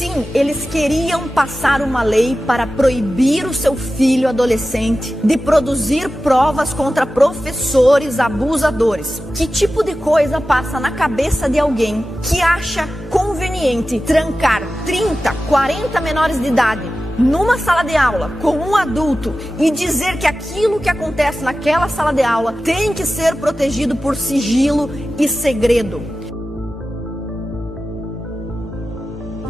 sim, eles queriam passar uma lei para proibir o seu filho adolescente de produzir provas contra professores abusadores. Que tipo de coisa passa na cabeça de alguém que acha conveniente trancar 30, 40 menores de idade numa sala de aula com um adulto e dizer que aquilo que acontece naquela sala de aula tem que ser protegido por sigilo e segredo?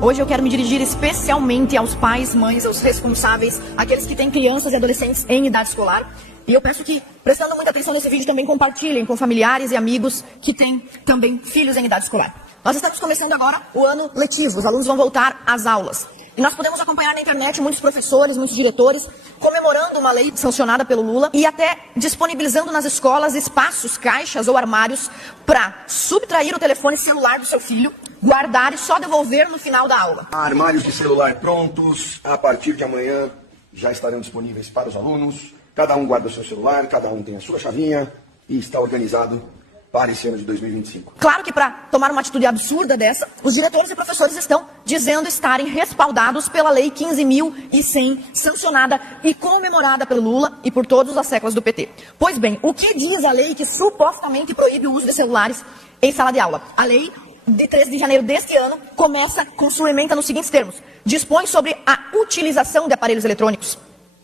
Hoje eu quero me dirigir especialmente aos pais, mães, aos responsáveis, aqueles que têm crianças e adolescentes em idade escolar. E eu peço que, prestando muita atenção nesse vídeo, também compartilhem com familiares e amigos que têm também filhos em idade escolar. Nós estamos começando agora o ano letivo, os alunos vão voltar às aulas. E nós podemos acompanhar na internet muitos professores, muitos diretores, comemorando uma lei sancionada pelo Lula e até disponibilizando nas escolas espaços, caixas ou armários para subtrair o telefone celular do seu filho, guardar e só devolver no final da aula. Armários de celular prontos, a partir de amanhã já estarão disponíveis para os alunos. Cada um guarda o seu celular, cada um tem a sua chavinha e está organizado para esse ano de 2025. Claro que para tomar uma atitude absurda dessa, os diretores e professores estão dizendo estarem respaldados pela Lei 15.100, sancionada e comemorada pelo Lula e por todas as séculas do PT. Pois bem, o que diz a lei que supostamente proíbe o uso de celulares em sala de aula? A lei de 13 de janeiro deste ano começa com sua ementa nos seguintes termos: dispõe sobre a utilização de aparelhos eletrônicos.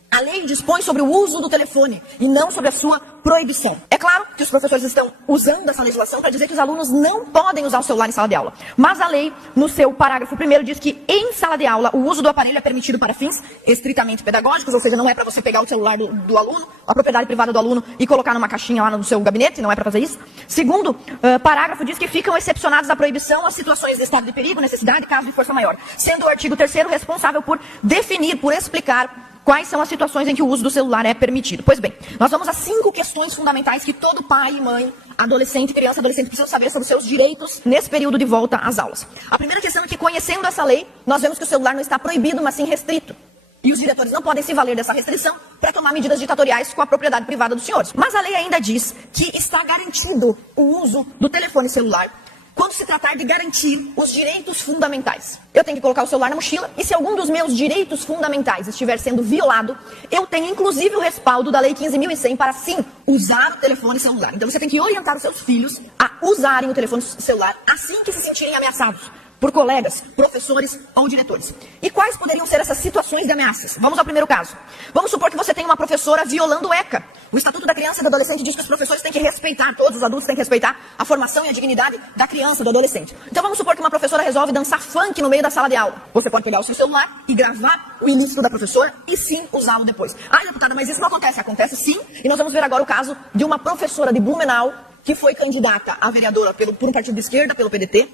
A lei dispõe sobre o uso do telefone e não sobre a sua proibição. É claro que os professores estão usando essa legislação para dizer que os alunos não podem usar o celular em sala de aula. Mas a lei, no seu parágrafo 1º, diz que em sala de aula o uso do aparelho é permitido para fins estritamente pedagógicos, ou seja, não é para você pegar o celular do aluno, a propriedade privada do aluno e colocar numa caixinha lá no seu gabinete, não é para fazer isso. Segundo parágrafo diz que ficam excepcionados da proibição as situações de estado de perigo, necessidade e caso de força maior, sendo o artigo 3º responsável por definir, por explicar quais são as situações em que o uso do celular é permitido. Pois bem, nós vamos a 5 questões fundamentais que todo pai, mãe, adolescente, criança, adolescente precisam saber sobre os seus direitos nesse período de volta às aulas. A primeira questão é que, conhecendo essa lei, nós vemos que o celular não está proibido, mas sim restrito. E os diretores não podem se valer dessa restrição para tomar medidas ditatoriais com a propriedade privada dos senhores. Mas a lei ainda diz que está garantido o uso do telefone celular quando se tratar de garantir os direitos fundamentais. Eu tenho que colocar o celular na mochila e se algum dos meus direitos fundamentais estiver sendo violado, eu tenho inclusive o respaldo da Lei 15.100 para sim usar o telefone celular. Então você tem que orientar os seus filhos a usarem o telefone celular assim que se sentirem ameaçados por colegas, professores ou diretores. E quais poderiam ser essas situações de ameaças? Vamos ao primeiro caso. Vamos supor que você tem uma professora violando o ECA. O Estatuto da Criança e do Adolescente diz que os professores têm que respeitar, todos os adultos têm que respeitar a formação e a dignidade da criança, do adolescente. Então vamos supor que uma professora resolve dançar funk no meio da sala de aula. Você pode pegar o seu celular e gravar o início da professora e sim usá-lo depois. Ah, deputada, mas isso não acontece. Acontece sim, e nós vamos ver agora o caso de uma professora de Blumenau que foi candidata a vereadora por um partido de esquerda, pelo PDT,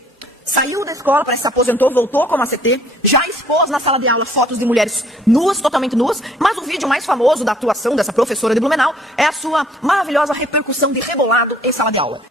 saiu da escola, parece que se aposentou, voltou como ACT, já expôs na sala de aula fotos de mulheres nuas, totalmente nuas, mas o vídeo mais famoso da atuação dessa professora de Blumenau é a sua maravilhosa repercussão de rebolado em sala de aula.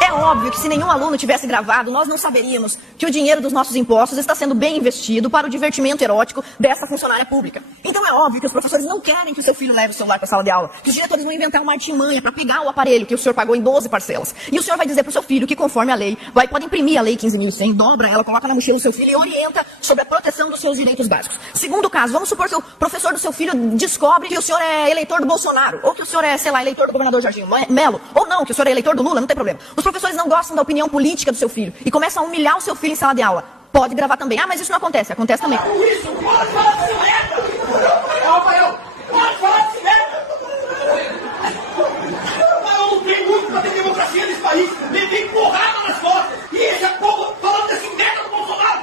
É óbvio que se nenhum aluno tivesse gravado, nós não saberíamos que o dinheiro dos nossos impostos está sendo bem investido para o divertimento erótico dessa funcionária pública. Então é óbvio que os professores não querem que o seu filho leve o celular para a sala de aula, que os diretores vão inventar uma artimanha para pegar o aparelho que o senhor pagou em 12 parcelas. E o senhor vai dizer para o seu filho que, conforme a lei, pode imprimir a Lei 15.100, dobra ela, coloca na mochila do seu filho e orienta sobre a proteção dos seus direitos básicos. Segundo caso, vamos supor que o professor do seu filho descobre que o senhor é eleitor do Bolsonaro, ou que o senhor é, sei lá, eleitor do governador Jardim Melo, ou não, que o senhor é eleitor do Lula, não tem problema. Os professores não gostam da opinião política do seu filho e começam a humilhar o seu filho em sala de aula. Pode gravar também. Ah, mas isso não acontece. Acontece também. Isso, pode falar desse merda! Rafael, pode falar desse merda! Eu lutei muito pra ter democracia nesse país. Levei porrada nas costas. E esse é povo falando desse merda do Bolsonaro.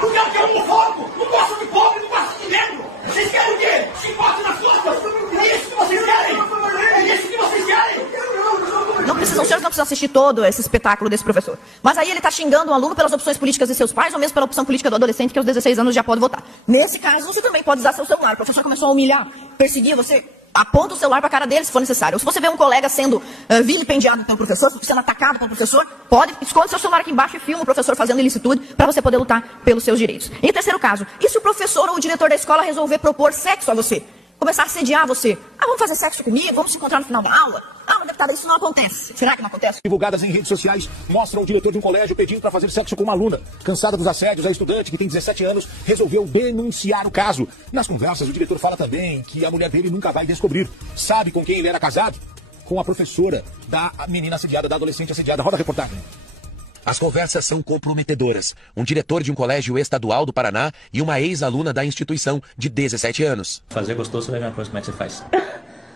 Porque é homofóbico. Não gosta de pobre, não gosta de negro. Vocês querem o quê? Chicote nas costas. É isso que vocês querem. É isso que vocês querem. Os senhores não precisam assistir todo esse espetáculo desse professor. Mas aí ele está xingando um aluno pelas opções políticas de seus pais ou mesmo pela opção política do adolescente que aos 16 anos já pode votar. Nesse caso, você também pode usar seu celular. O professor começou a humilhar, perseguir você, aponta o celular para a cara dele se for necessário. Ou se você vê um colega sendo vilipendiado pelo professor, sendo atacado pelo professor, esconde seu celular aqui embaixo e filma o professor fazendo ilicitude para você poder lutar pelos seus direitos. Em terceiro caso, e se o professor ou o diretor da escola resolver propor sexo a você? começar a assediar você. Vamos fazer sexo comigo? Vamos se encontrar no final da aula? Mas deputada, isso não acontece. Será que não acontece? Divulgadas em redes sociais mostram o diretor de um colégio pedindo para fazer sexo com uma aluna. Cansada dos assédios, a estudante, que tem 17 anos, resolveu denunciar o caso. Nas conversas, o diretor fala também que a mulher dele nunca vai descobrir. Sabe com quem ele era casado? Com a professora da menina assediada, da adolescente assediada. Roda a reportagem. As conversas são comprometedoras. Um diretor de um colégio estadual do Paraná e uma ex-aluna da instituição de 17 anos. Fazer gostoso, você vai ver uma coisa, como é que você faz.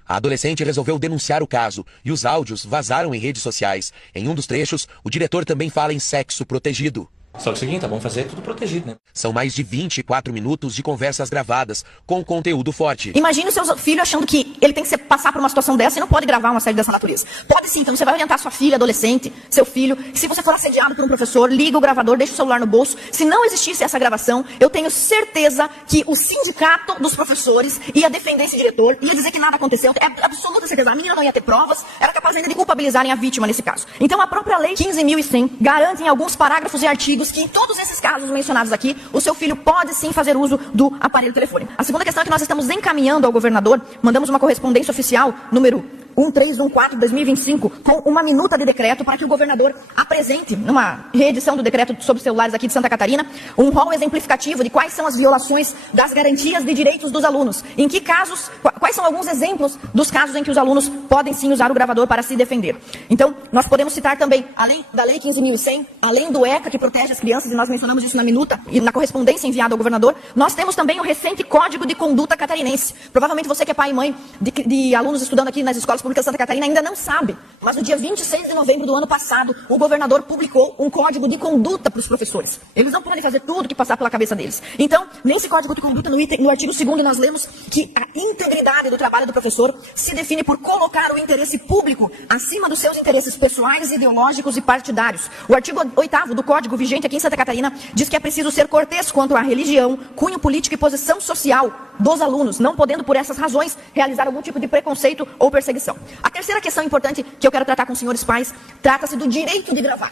A adolescente resolveu denunciar o caso e os áudios vazaram em redes sociais. Em um dos trechos, o diretor também fala em sexo protegido. Só que é o seguinte, vamos fazer tudo protegido, né? São mais de 24 minutos de conversas gravadas, com conteúdo forte. Imagine o seu filho achando que ele tem que passar por uma situação dessa e não pode gravar uma série dessa natureza. Pode sim, então você vai orientar sua filha, adolescente, seu filho. Se você for assediado por um professor, liga o gravador, deixa o celular no bolso. Se não existisse essa gravação, eu tenho certeza que o sindicato dos professores ia defender esse diretor, ia dizer que nada aconteceu. É absoluta certeza. A menina não ia ter provas, era capaz ainda de culpabilizarem a vítima nesse caso. Então a própria lei 15.100 garante em alguns parágrafos e artigos que em todos esses casos mencionados aqui, o seu filho pode sim fazer uso do aparelho telefônico. A segunda questão é que nós estamos encaminhando ao governador, mandamos uma correspondência oficial, número 1314/2025, com uma minuta de decreto para que o governador apresente, numa reedição do decreto sobre celulares aqui de Santa Catarina, um rol exemplificativo de quais são as violações das garantias de direitos dos alunos. Em que casos, quais são alguns exemplos dos casos em que os alunos podem sim usar o gravador para se defender. Então, nós podemos citar também, além da lei 15.100, além do ECA, que protege as crianças, e nós mencionamos isso na minuta e na correspondência enviada ao governador, nós temos também o recente Código de Conduta Catarinense. Provavelmente você que é pai e mãe de alunos estudando aqui nas escolas públicas de Santa Catarina ainda não sabe, mas no dia 26 de novembro do ano passado, o governador publicou um código de conduta para os professores. Eles não podem fazer tudo que passar pela cabeça deles. Então, nesse código de conduta, no artigo 2º, nós lemos que a integridade do trabalho do professor se define por colocar o interesse público acima dos seus interesses pessoais, ideológicos e partidários. O artigo 8º do código vigente aqui em Santa Catarina diz que é preciso ser cortês quanto à religião, cunho político e posição social dos alunos, não podendo por essas razões realizar algum tipo de preconceito ou perseguição. A terceira questão importante que eu quero tratar com os senhores pais, trata-se do direito de gravar.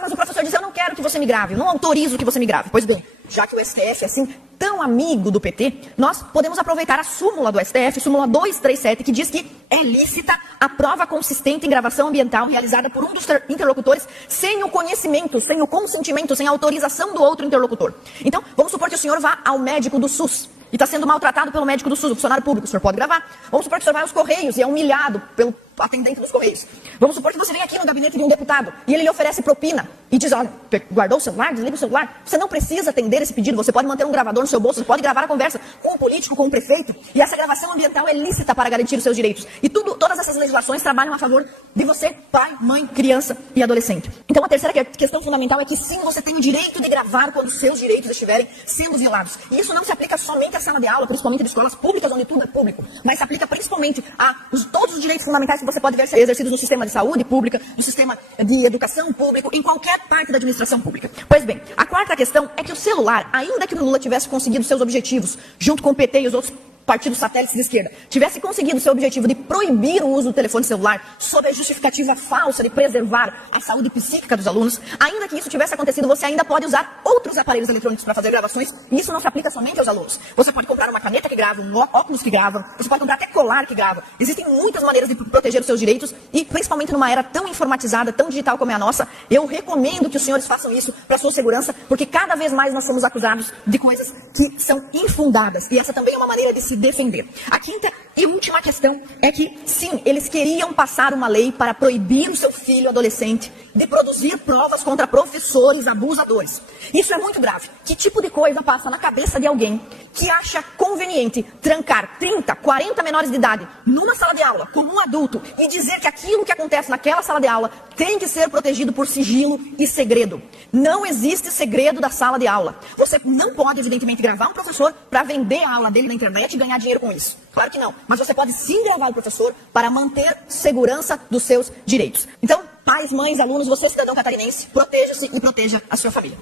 Mas o professor diz, eu não quero que você me grave, eu não autorizo que você me grave. Pois bem, já que o STF é assim tão amigo do PT, nós podemos aproveitar a súmula do STF, súmula 237, que diz que é lícita a prova consistente em gravação ambiental realizada por um dos interlocutores sem o conhecimento, sem o consentimento, sem a autorização do outro interlocutor. Então, vamos supor que o senhor vá ao médico do SUS e está sendo maltratado pelo médico do SUS, o funcionário público, o senhor pode gravar. Vamos supor que o senhor vai aos Correios e é humilhado pelo atendente dos Correios. Vamos supor que você vem aqui no gabinete de um deputado e ele lhe oferece propina e diz, olha, guardou o celular, desliga o celular. Você não precisa atender esse pedido, você pode manter um gravador no seu bolso, você pode gravar a conversa com o político, com o prefeito, e essa gravação ambiental é lícita para garantir os seus direitos. E todas essas legislações trabalham a favor de você, pai, mãe, criança e adolescente. Então a terceira questão fundamental é que sim, você tem o direito de gravar quando os seus direitos estiverem sendo violados. E isso não se aplica somente à sala de aula, principalmente de escolas públicas, onde tudo é público, mas se aplica principalmente a todos os direitos fundamentais que você pode ver ser exercidos no sistema de saúde pública, no sistema de educação público, em qualquer parte da administração pública. Pois bem, a quarta questão é que o celular, ainda que o Lula tivesse conseguido seus objetivos, junto com o PT e os outros partidos satélites de esquerda, tivesse conseguido seu objetivo de proibir o uso do telefone celular sob a justificativa falsa de preservar a saúde psíquica dos alunos, ainda que isso tivesse acontecido, você ainda pode usar outros aparelhos eletrônicos para fazer gravações, e isso não se aplica somente aos alunos. Você pode comprar uma caneta que grava, um óculos que grava, você pode comprar até colar que grava. Existem muitas maneiras de proteger os seus direitos, e principalmente numa era tão informatizada, tão digital como é a nossa, eu recomendo que os senhores façam isso para sua segurança, porque cada vez mais nós somos acusados de coisas que são infundadas, e essa também é uma maneira de se defender. A quinta e última questão é que, sim, eles queriam passar uma lei para proibir o seu filho adolescente de produzir provas contra professores abusadores. Isso é muito grave. Que tipo de coisa passa na cabeça de alguém que acha conveniente trancar 30, 40 menores de idade numa sala de aula com um adulto e dizer que aquilo que acontece naquela sala de aula tem que ser protegido por sigilo e segredo? Não existe segredo da sala de aula. Você não pode, evidentemente, gravar um professor para vender a aula dele na internet e ganhar dinheiro com isso. Claro que não. Mas você pode sim gravar o professor para manter segurança dos seus direitos. Então, pais, mães, alunos, você, cidadão catarinense, proteja-se e proteja a sua família.